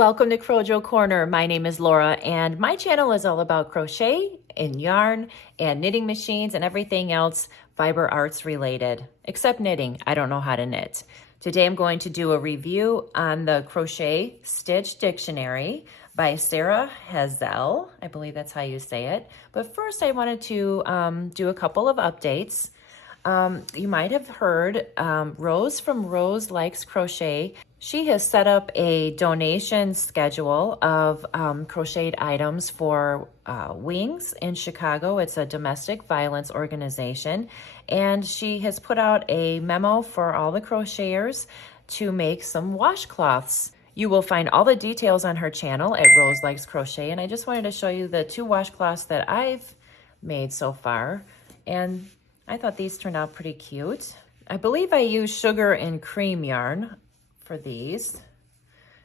Welcome to Crojo Corner. My name is Laura and my channel is all about crochet and yarn and knitting machines and everything else fiber arts related, except knitting. I don't know how to knit. Today I'm going to do a review on the Crochet Stitch Dictionary by Sarah Hazel. I believe that's how you say it. But first I wanted to do a couple of updates. You might have heard Rose from Rose Likes Crochet. She has set up a donation schedule of crocheted items for Wings in Chicago. It's a domestic violence organization. And she has put out a memo for all the crocheters to make some washcloths. You will find all the details on her channel at Rose Likes Crochet. And I just wanted to show you the 2 washcloths that I've made so far. And I thought these turned out pretty cute. I believe I used sugar and cream yarn for these,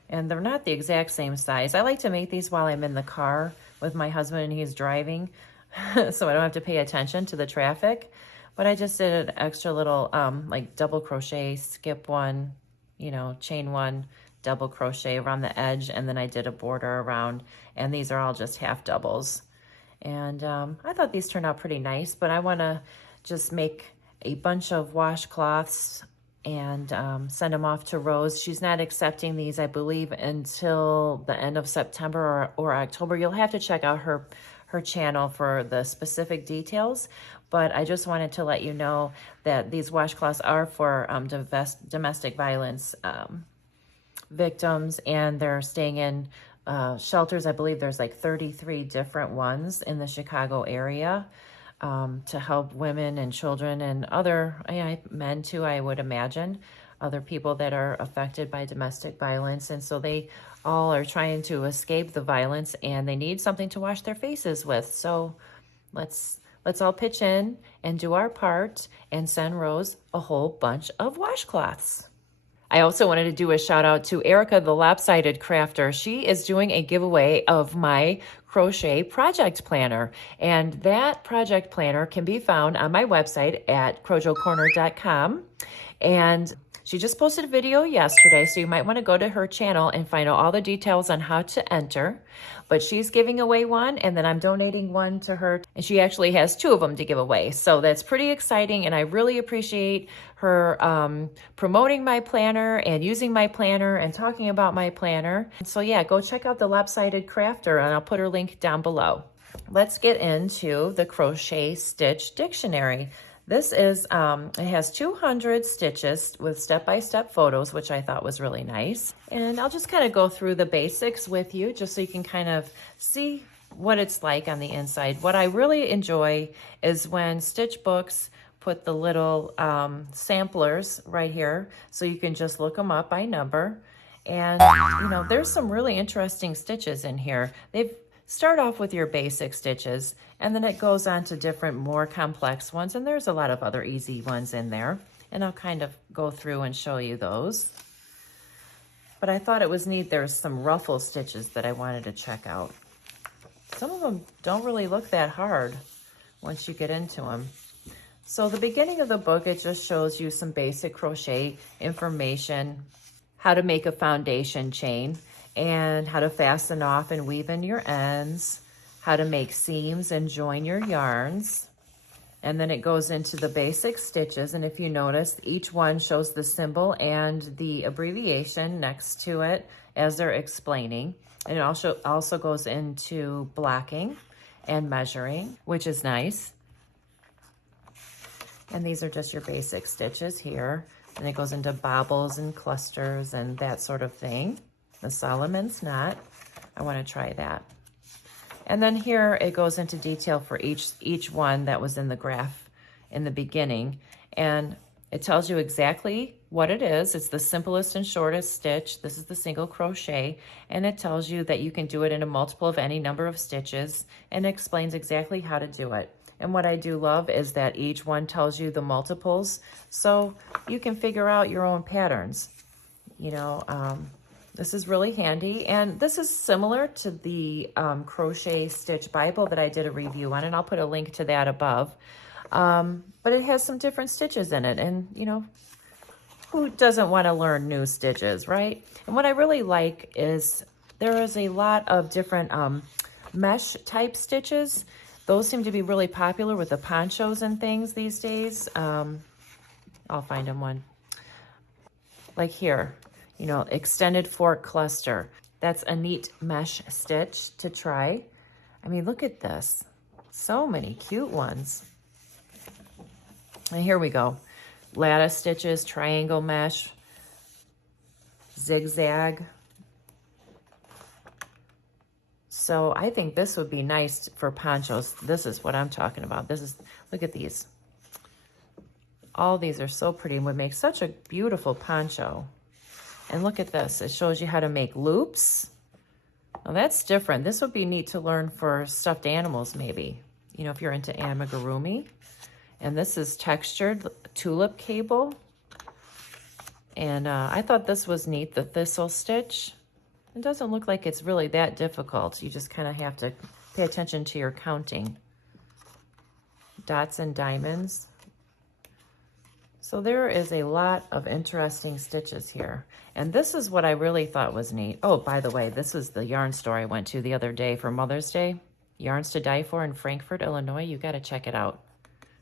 and they're not the exact same size. I like to make these while I'm in the car with my husband and he's driving, so I don't have to pay attention to the traffic. But I just did an extra little like double crochet, skip one, you know, chain one, double crochet around the edge, and then I did a border around, and these are all just half doubles. And I thought these turned out pretty nice, but I want to just make a bunch of washcloths and send them off to Rose. She's not accepting these, I believe, until the end of September or October. You'll have to check out her channel for the specific details, but I just wanted to let you know that these washcloths are for domestic violence victims, and they're staying in shelters. I believe there's like 33 different ones in the Chicago area. To help women and children and other men too, I would imagine, other people that are affected by domestic violence. And so they all are trying to escape the violence and they need something to wash their faces with. So let's all pitch in and do our part and send Rose a whole bunch of washcloths. I also wanted to do a shout out to Erica, the Lopsided Crafter. She is doing a giveaway of my crochet project planner, and that project planner can be found on my website at crojocorner.com. And she just posted a video yesterday, so you might want to go to her channel and find out all the details on how to enter. But she's giving away one, and then I'm donating one to her. And she actually has 2 of them to give away. So that's pretty exciting, and I really appreciate her promoting my planner and using my planner and talking about my planner. So yeah, go check out the Lopsided Crafter, and I'll put her link down below. Let's get into the Crochet Stitch Dictionary. This is, it has 200 stitches with step-by-step photos, which I thought was really nice. And I'll just kind of go through the basics with you just so you can kind of see what it's like on the inside. What I really enjoy is when stitch books put the little samplers right here so you can just look them up by number. And, you know, there's some really interesting stitches in here. They've start off with your basic stitches, and then it goes on to different, more complex ones, and there's a lot of other easy ones in there, and I'll kind of go through and show you those. But I thought it was neat. There's some ruffle stitches that I wanted to check out. Some of them don't really look that hard once you get into them. So the beginning of the book, it just shows you some basic crochet information, how to make a foundation chain, and how to fasten off and weave in your ends, how to make seams and join your yarns. And then it goes into the basic stitches, and if you notice, each one shows the symbol and the abbreviation next to it as they're explaining. And it also goes into blocking and measuring, which is nice. And these are just your basic stitches here. And it goes into bobbles and clusters and that sort of thing. The Solomon's knot, I want to try that. And then here it goes into detail for each one that was in the graph in the beginning. And it tells you exactly what it is. It's the simplest and shortest stitch. This is the single crochet. And it tells you that you can do it in a multiple of any number of stitches, and it explains exactly how to do it. And what I do love is that each one tells you the multiples, so you can figure out your own patterns. You know, this is really handy, and this is similar to the Crochet Stitch Bible that I did a review on, and I'll put a link to that above. But it has some different stitches in it, and you know, who doesn't want to learn new stitches, right? And what I really like is there is a lot of different mesh type stitches. Those seem to be really popular with the ponchos and things these days. I'll find them one. Like here, you know, extended fork cluster. That's a neat mesh stitch to try. I mean, look at this. So many cute ones. And here we go. Lattice stitches, triangle mesh, zigzag. So I think this would be nice for ponchos. This is what I'm talking about. This is, look at these. All these are so pretty and would make such a beautiful poncho. And look at this. It shows you how to make loops. Well, that's different. This would be neat to learn for stuffed animals maybe. You know, if you're into amigurumi. And this is textured tulip cable. And I thought this was neat, the thistle stitch. It doesn't look like it's really that difficult. You just kind of have to pay attention to your counting. Dots and diamonds. So there is a lot of interesting stitches here. And this is what I really thought was neat. Oh, by the way, this is the yarn store I went to the other day for Mother's Day. Yarns to Die For in Frankfort, Illinois. You got to check it out.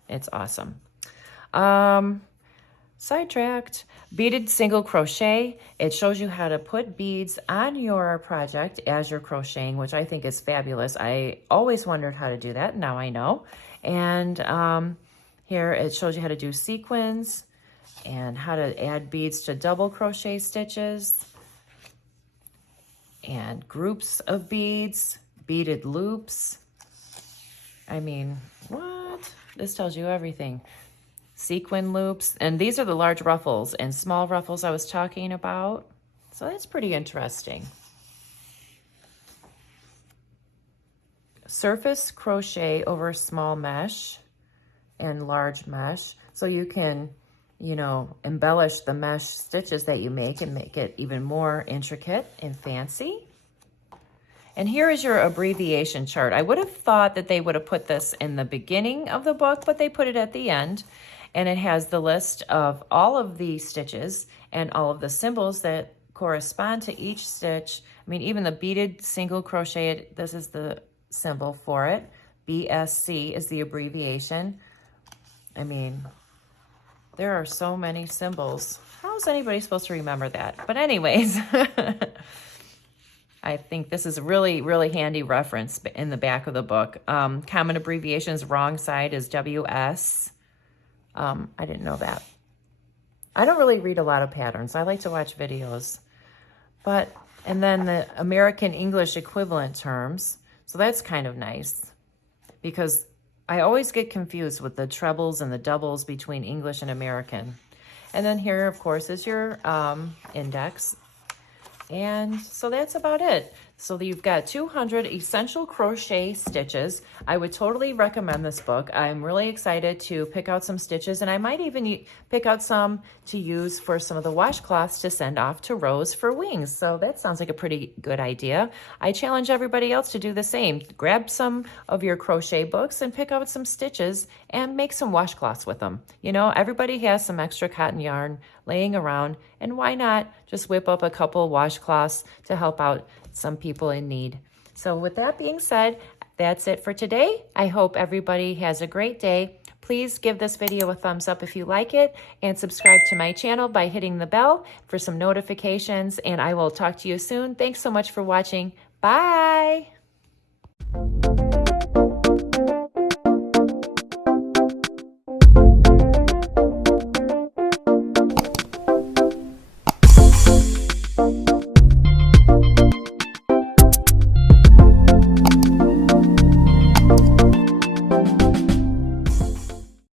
It's awesome. Sidetracked. Beaded single crochet. It shows you how to put beads on your project as you're crocheting, which I think is fabulous. I always wondered how to do that. Now I know. And here it shows you how to do sequins and how to add beads to double crochet stitches and groups of beads, beaded loops. I mean, what? This tells you everything. Sequin loops, and these are the large ruffles and small ruffles I was talking about. So that's pretty interesting. Surface crochet over small mesh and large mesh. So you can, you know, embellish the mesh stitches that you make and make it even more intricate and fancy. And here is your abbreviation chart. I would have thought that they would have put this in the beginning of the book, but they put it at the end. And it has the list of all of the stitches and all of the symbols that correspond to each stitch. I mean, even the beaded single crochet, this is the symbol for it. BSC is the abbreviation. I mean, there are so many symbols. How is anybody supposed to remember that? But anyways, I think this is a really, really handy reference in the back of the book. Common abbreviations, wrong side is WS. I didn't know that. I don't really read a lot of patterns. I like to watch videos. And then the American English equivalent terms. So that's kind of nice because I always get confused with the trebles and the doubles between English and American. And then here, of course, is your index. And so that's about it. So you've got 200 essential crochet stitches. I would totally recommend this book. I'm really excited to pick out some stitches, and I might even pick out some to use for some of the washcloths to send off to Rose for wings. So that sounds like a pretty good idea. I challenge everybody else to do the same. Grab some of your crochet books and pick out some stitches and make some washcloths with them. You know, everybody has some extra cotton yarn laying around, and why not just whip up a couple washcloths to help out some people in need. So with that being said, that's it for today. I hope everybody has a great day. Please give this video a thumbs up if you like it, and subscribe to my channel by hitting the bell for some notifications, and I will talk to you soon. Thanks so much for watching. Bye.